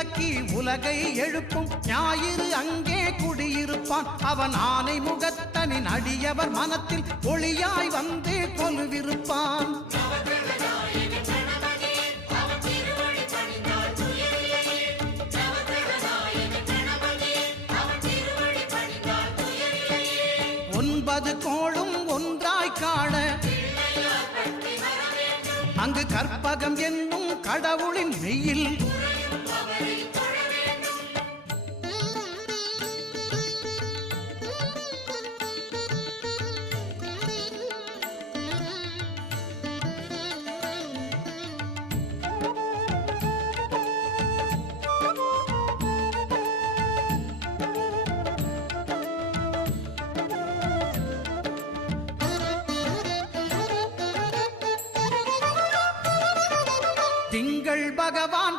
துலக்கி உலகை எழுப்பும் ஞாயிறு அங்கே குடியிருப்பான். அவன் ஆனை முகத்தனின் அடியவர் மனத்தில் ஒளியாய் வந்து கொலுவிருப்பான். ஒன்பது கோளும் ஒன்றாய் காண அங்கு கற்பகம் என்னும் கடவுளின் மெய்யில் திங்கள் பகவான்